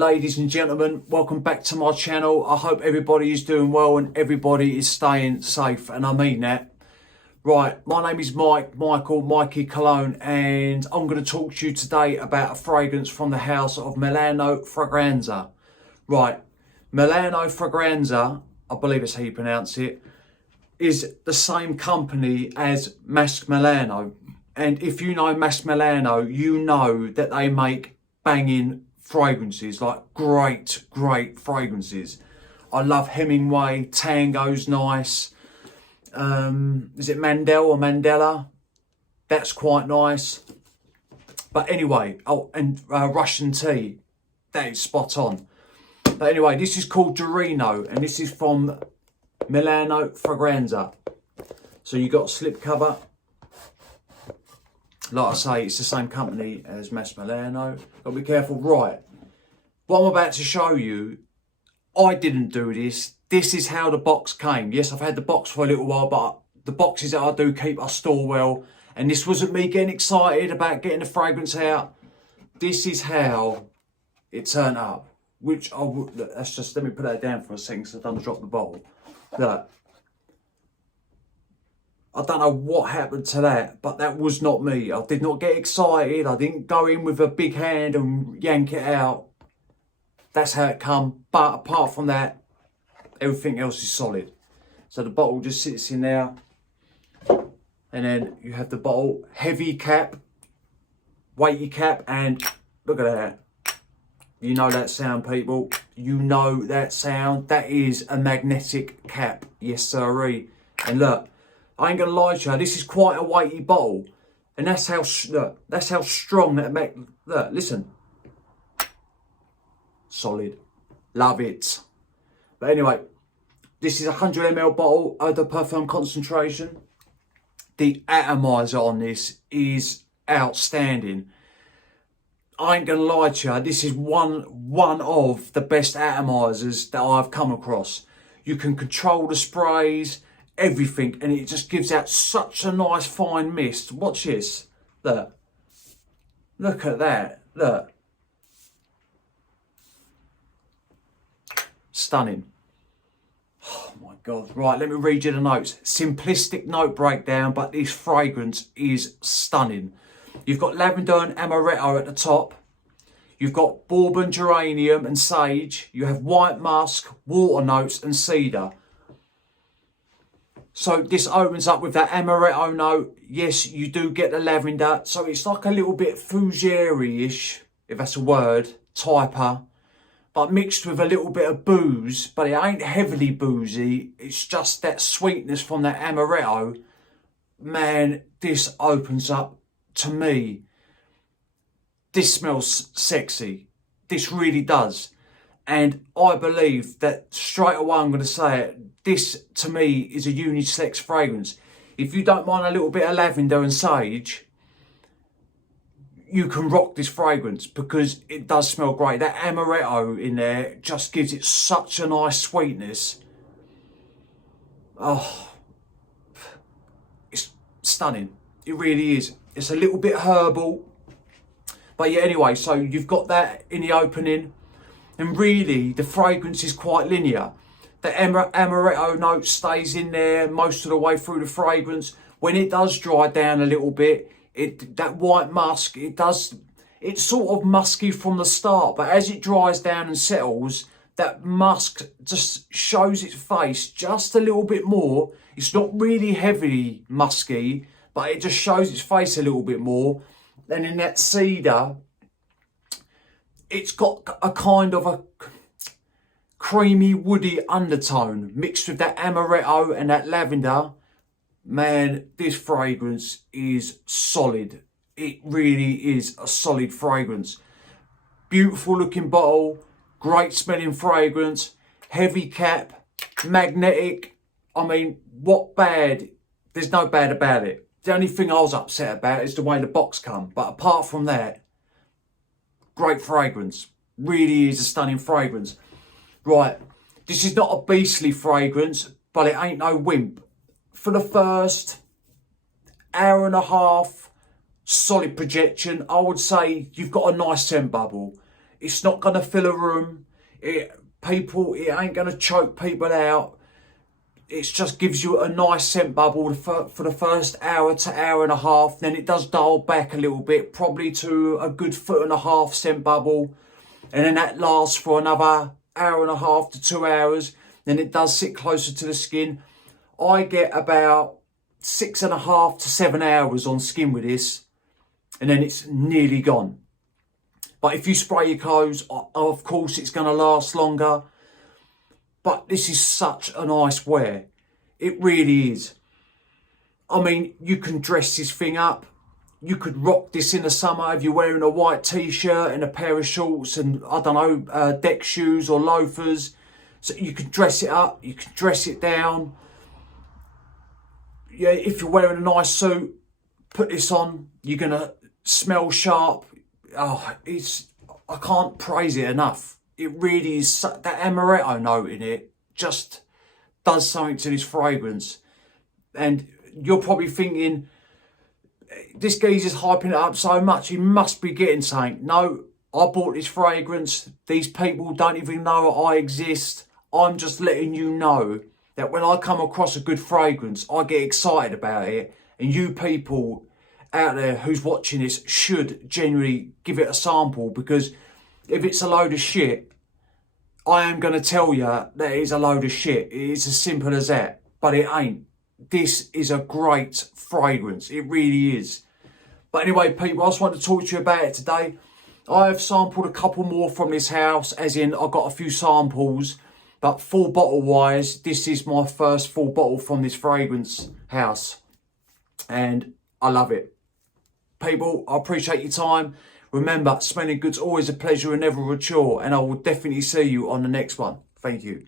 ladies and gentlemen, welcome back to my channel. I hope everybody is doing well and everybody is staying safe, and I mean that. Right, my name is Mikey Cologne, and I'm going to talk to you today about a fragrance from the house of Milano Fragranze. Right, Milano Fragranze, I believe it's how you pronounce it, is the same company as Milano. And if you know Milano, you know that they make banging fragrances, like great fragrances. I love Hemingway, Tango's nice. Is it Mandel or Mandela? That's quite nice. But anyway, oh, and Russian tea, that is spot on. But anyway, this is called Dorino, and this is from Milano Fragranze. So you got a slip cover. Like I say, it's the same company as Milano. Got to be careful. Right, what I'm about to show you, I didn't do this. This is how the box came. Yes, I've had the box for a little while, but the boxes that I do keep, I store well. And this wasn't me getting excited about getting the fragrance out. This is how it turned up. Which I would, that's just, let me put that down for a second so I don't drop the bottle. Look. I don't know what happened to that, but that was not me. I did not get excited. I didn't go in with a big hand and yank it out. That's how it come. But apart from that, everything else is solid. So the bottle just sits in there. And then you have the bottle, heavy cap, weighty cap, and look at that. You know that sound, people. You know that sound. That is a magnetic cap. Yes, sirree. And look, I ain't gonna lie to you, this is quite a weighty bottle. And that's how, look, that's how strong that look, listen. Solid. Love it. But anyway, this is a 100 ml bottle of the perfume concentration. The atomizer on this is outstanding. I ain't gonna lie to you, this is one of the best atomizers that I've come across. You can control the sprays, everything, and it just gives out such a nice fine mist. Watch this. Look at that. Look, stunning. Oh my god. Right, let me read you the notes. Simplistic note breakdown, but this fragrance is stunning. You've got lavender and amaretto at the top. You've got bourbon, geranium and sage. You have white musk, water notes and cedar. So this opens up with that amaretto note. Yes, you do get the lavender. So it's like a little bit fougere-ish, if that's a word, typer. But mixed with a little bit of booze. But it ain't heavily boozy. It's just that sweetness from that amaretto. Man, this opens up, to me, this smells sexy. This really does. And I believe that straight away I'm going to say it, this to me is a unisex fragrance. If you don't mind a little bit of lavender and sage, you can rock this fragrance because it does smell great. That amaretto in there just gives it such a nice sweetness. Oh, it's stunning. It really is. It's a little bit herbal. But yeah, anyway, so you've got that in the opening. And really, the fragrance is quite linear. The amaretto note stays in there most of the way through the fragrance. When it does dry down a little bit, that white musk, it's sort of musky from the start. But as it dries down and settles, that musk just shows its face just a little bit more. It's not really heavily musky, but it just shows its face a little bit more. And in that cedar, it's got a kind of a creamy, woody undertone mixed with that amaretto and that lavender. Man, this fragrance is solid. It really is a solid fragrance. Beautiful looking bottle, great smelling fragrance, heavy cap, magnetic. I mean, what bad? There's no bad about it. The only thing I was upset about is the way the box come. But apart from that, great fragrance. Really is a stunning fragrance. Right, this is not a beastly fragrance, but it ain't no wimp. For the first hour and a half, solid projection. I would say you've got a nice scent bubble. It's not going to fill a room. It ain't going to choke people out. It just gives you a nice scent bubble for the first hour to hour and a half. Then it does dial back a little bit, probably to a good 1.5 foot scent bubble. And then that lasts for another hour and a half to 2 hours. Then it does sit closer to the skin. I get about 6.5 to 7 hours on skin with this, and then it's nearly gone. But if you spray your clothes, of course it's going to last longer. But this is such a nice wear. It really is. I mean, you can dress this thing up. You could rock this in the summer if you're wearing a white t-shirt and a pair of shorts and, I don't know, deck shoes or loafers. So you can dress it up, you can dress it down. Yeah, if you're wearing a nice suit, put this on. You're going to smell sharp. Oh, I can't praise it enough. It really is, that amaretto note in it just does something to this fragrance. And you're probably thinking, this geezer's hyping it up so much, he must be getting something. No, I bought this fragrance. These people don't even know I exist. I'm just letting you know that when I come across a good fragrance, I get excited about it. And you people out there who's watching this should genuinely give it a sample, because if it's a load of shit, I am going to tell you that it is a load of shit. It is as simple as that. But it ain't. This is a great fragrance. It really is. But anyway, people, I just want to talk to you about it today. I have sampled a couple more from this house, as in I got a few samples. But full bottle wise, this is my first full bottle from this fragrance house. And I love it. People, I appreciate your time. Remember, smelling good's always a pleasure and never a chore. And I will definitely see you on the next one. Thank you.